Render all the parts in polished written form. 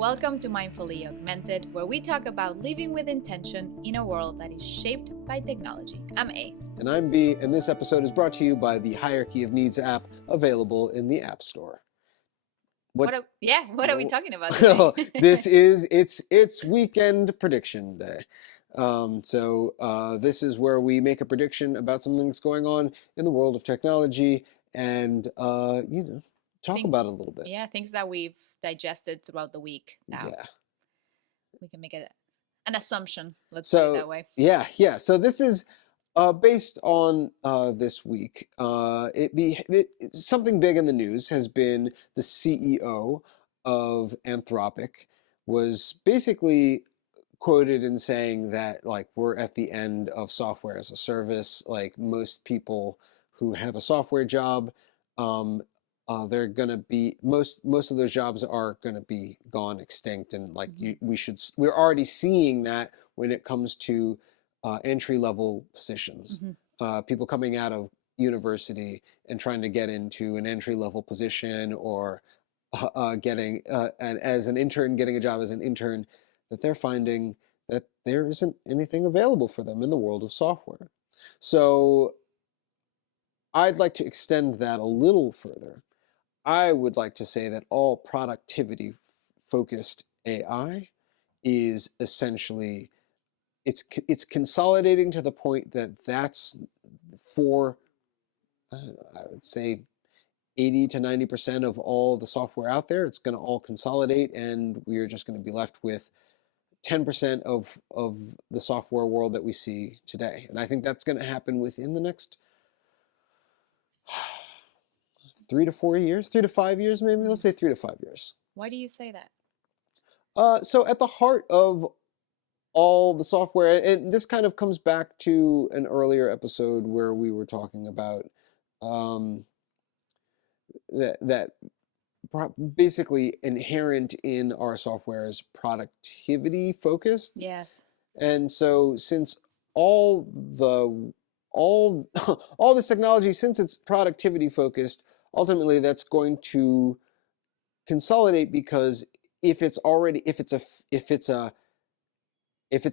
Welcome to Mindfully Augmented, where we talk about living with intention in a world that is shaped by technology. I'm A. And I'm B, and this episode is brought to you by the Hierarchy of Needs app available in the App Store. What are we talking about today? This is it's weekend prediction day. This is where we make a prediction about something that's going on in the world of technology and talk about it a little bit. Yeah, things that we've digested throughout the week now. Yeah. We can make an assumption, let's put it that way. Yeah. So this is based on this week. Something big in the news has been the CEO of Anthropic was basically quoted in saying that like we're at the end of software as a service. Like most people who have a software job, they're gonna be most of those jobs are gonna be gone extinct, and like we're already seeing that when it comes to entry-level positions. People coming out of university and trying to get into an entry-level position, or as an intern, getting a job as an intern, that they're finding that there isn't anything available for them in the world of software. So I'd like to extend that a little further. I would like to say that all productivity-focused AI is essentially it's consolidating to the point that that's for I would say 80 to 90% of all the software out there. It's going to all consolidate, and we're just going to be left with 10% of the software world that we see today. And I think that's going to happen within the next 3 to 4 years, 3 to 5 years, maybe. Let's say 3 to 5 years. Why do you say that? So at the heart of all the software, and this kind of comes back to an earlier episode where we were talking about that basically inherent in our software is productivity focused. Yes. And so since all this technology, since it's productivity focused, ultimately that's going to consolidate, because if it's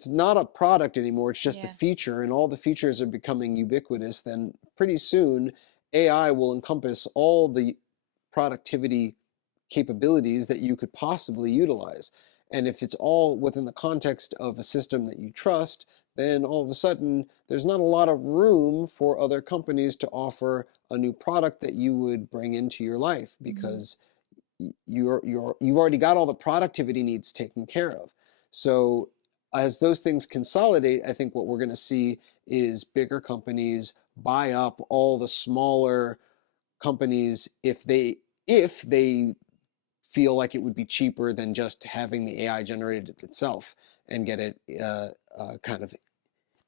not a product anymore, it's just a feature, and all the features are becoming ubiquitous, then pretty soon AI will encompass all the productivity capabilities that you could possibly utilize. And if it's all within the context of a system that you trust, then all of a sudden there's not a lot of room for other companies to offer a new product that you would bring into your life, because you've already got all the productivity needs taken care of. So as those things consolidate, I think what we're going to see is bigger companies buy up all the smaller companies if they feel like it would be cheaper than just having the AI generated itself and get it kind of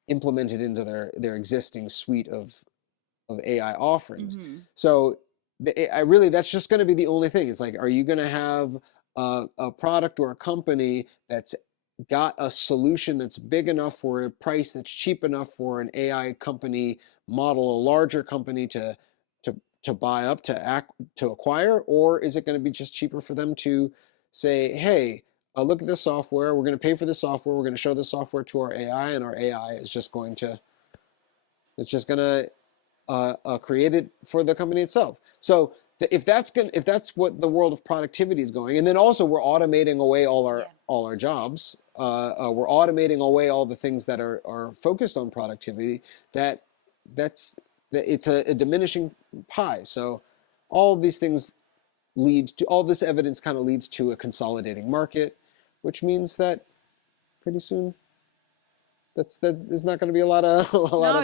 implemented into their existing suite of AI offerings. So that's just going to be the only thing. It's like, are you going to have a product or a company that's got a solution that's big enough for a price that's cheap enough for an AI company model, a larger company to buy up, to acquire? Or is it going to be just cheaper for them to say, hey, look at this software, we're going to pay for this software, we're going to show this software to our AI, and our AI is just going to create it for the company itself. So if that's what the world of productivity is going, and then also we're automating away all our jobs, we're automating away all the things that are focused on productivity, it's a diminishing pie. So all these things all this evidence kind of leads to a consolidating market, which means that pretty soon there's not going to be a lot of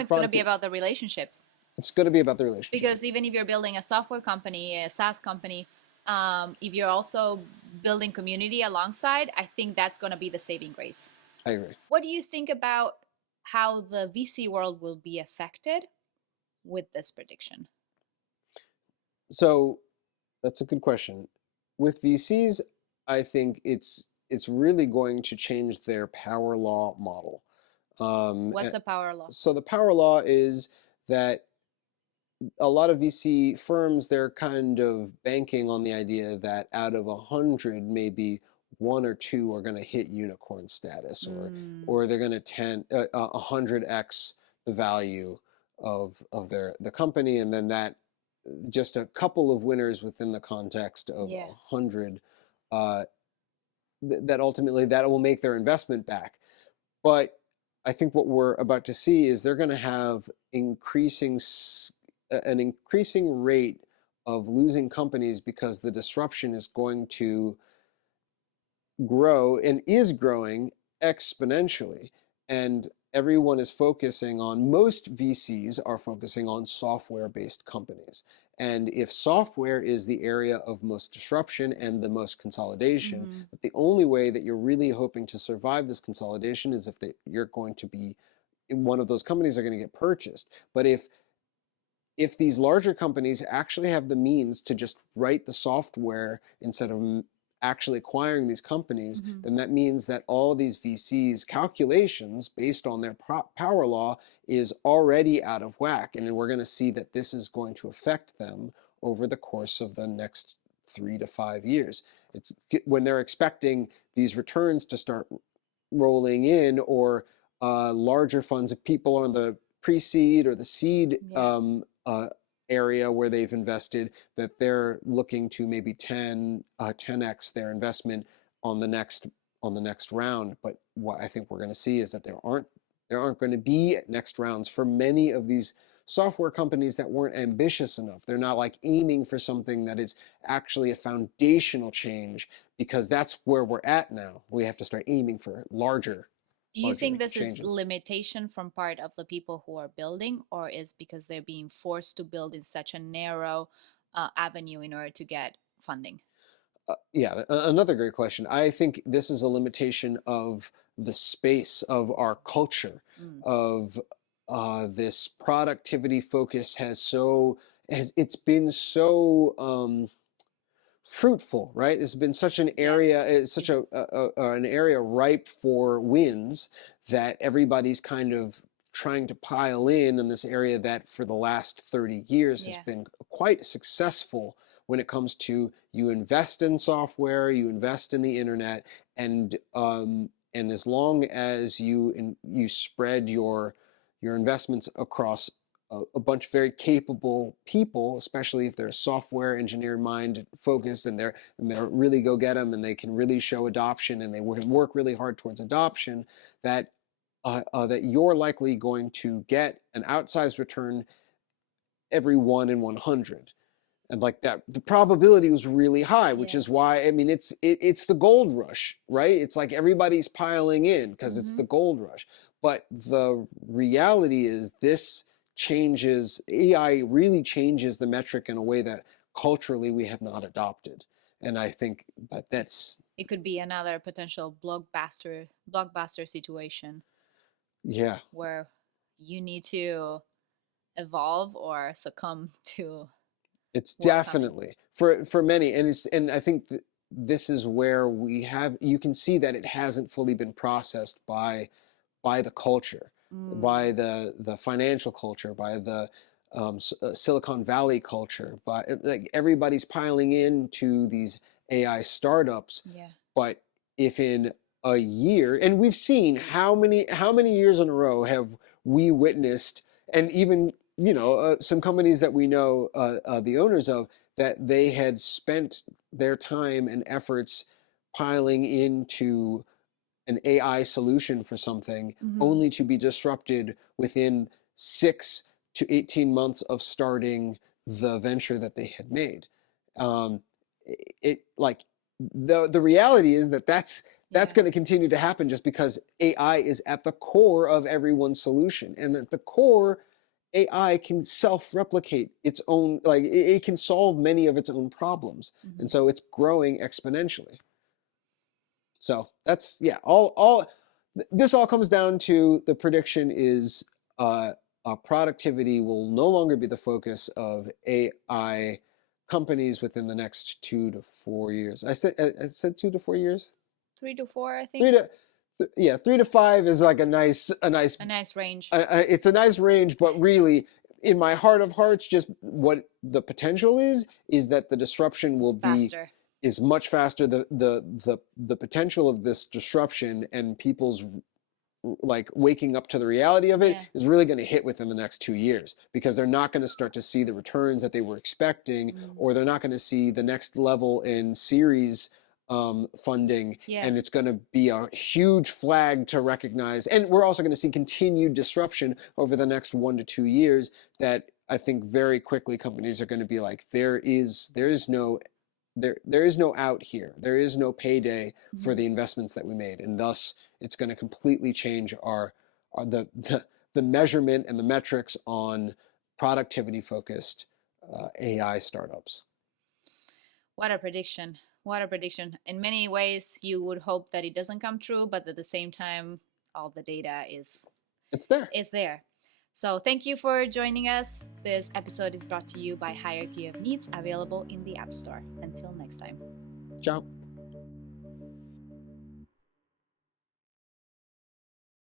it's going to be about the relationships. It's going to be about the relationship. Because even if you're building a software company, a SaaS company, if you're also building community alongside, I think that's going to be the saving grace. I agree. What do you think about how the VC world will be affected with this prediction? So that's a good question. With VCs, I think it's really going to change their power law model. What's a power law? So the power law is that a lot of VC firms, they're kind of banking on the idea that out of 100, maybe one or two are going to hit unicorn status, Mm, or they're going to 100x the value of the company, and then that just a couple of winners within the context of yeah. 100 uh, that ultimately that will make their investment back. But I think what we're about to see is they're going to have an increasing rate of losing companies because the disruption is going to grow and is growing exponentially. And everyone is focusing on, most VCs are focusing on software based companies. And if software is the area of most disruption and the most consolidation, Mm-hmm. the only way that you're really hoping to survive this consolidation is if you're going to be one of those companies are going to get purchased. But if these larger companies actually have the means to just write the software instead of actually acquiring these companies, Mm-hmm. then that means that all these VCs calculations based on their power law is already out of whack. And then we're going to see that this is going to affect them over the course of the next 3 to 5 years. It's when they're expecting these returns to start rolling in, or larger funds of people on the pre-seed or the seed Yeah. area where they've invested, that they're looking to maybe 10x their investment on the next round. But what I think we're going to see is that there aren't going to be next rounds for many of these software companies that weren't ambitious enough. They're not like aiming for something that is actually a foundational change, because that's where we're at now. We have to start aiming for Do you think larger this is changes. limitation from part of the people who are building, or is because they're being forced to build in such a narrow avenue in order to get funding? Yeah, another great question. I think this is a limitation of the space of our culture, Mm. of this productivity focus it's been so fruitful, right? It's been such an area, Yes. it's such an area ripe for wins, that everybody's kind of trying to pile in this area that for the last 30 years has Yeah. been quite successful when it comes to, you invest in software, you invest in the internet, and as long as you spread your investments across a bunch of very capable people, especially if they're software engineer mind focused, and they're really go get them, and they can really show adoption, and they work really hard towards adoption, that that you're likely going to get an outsized return every 1 in 100. And like that, the probability was really high, which Yeah. is why, I mean, it's the gold rush, right? It's like everybody's piling in because it's Mm-hmm. the gold rush. But the reality is, this changes, AI really changes the metric in a way that culturally we have not adopted. And I think that that's, It could be another potential blockbuster situation yeah, where you need to evolve or succumb to it's what's coming. definitely for many, and I think this is where you can see that it hasn't fully been processed by the culture, Mm. by the financial culture, by the Silicon Valley culture, by like everybody's piling into these AI startups. Yeah. But if in a year, and we've seen how many years in a row have we witnessed, and even some companies that we know the owners of, that they had spent their time and efforts piling into an AI solution for something, Mm-hmm. only to be disrupted within 6 to 18 months of starting the venture that they had made. Um, it like the reality is that that's Yeah. going to continue to happen, just because AI is at the core of everyone's solution, and at the core, AI can self-replicate its own, like it can solve many of its own problems, Mm-hmm. and so it's growing exponentially. So that's, yeah, all this all comes down to, the prediction is productivity will no longer be the focus of AI companies within the next 2 to 4 years. I said 2 to 4 years. 3 to 4, I Three think. to yeah, 3 to 5 is like a nice A nice range. it's a nice range, but really, in my heart of hearts, just what the potential is that the disruption will It's be faster. is much faster. The potential of this disruption and people's like waking up to the reality of it Yeah. is really going to hit within the next 2 years, because they're not going to start to see the returns that they were expecting, or they're not going to see the next level in series funding, Yeah. and it's going to be a huge flag to recognize. And we're also going to see continued disruption over the next 1 to 2 years that I think very quickly companies are going to be like, there is no out here. There is no payday for the investments that we made, and thus it's going to completely change the measurement and the metrics on productivity focused AI startups. What a prediction. What a prediction. In many ways, you would hope that it doesn't come true, but at the same time, all the data It's there. is there. So thank you for joining us. This episode is brought to you by Hierarchy of Needs, available in the App Store. Until next time. Ciao.